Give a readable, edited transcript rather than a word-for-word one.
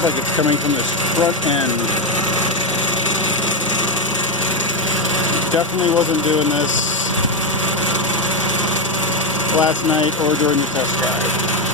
sounds like it's coming from this front end. Definitely wasn't doing this last night or during the test drive.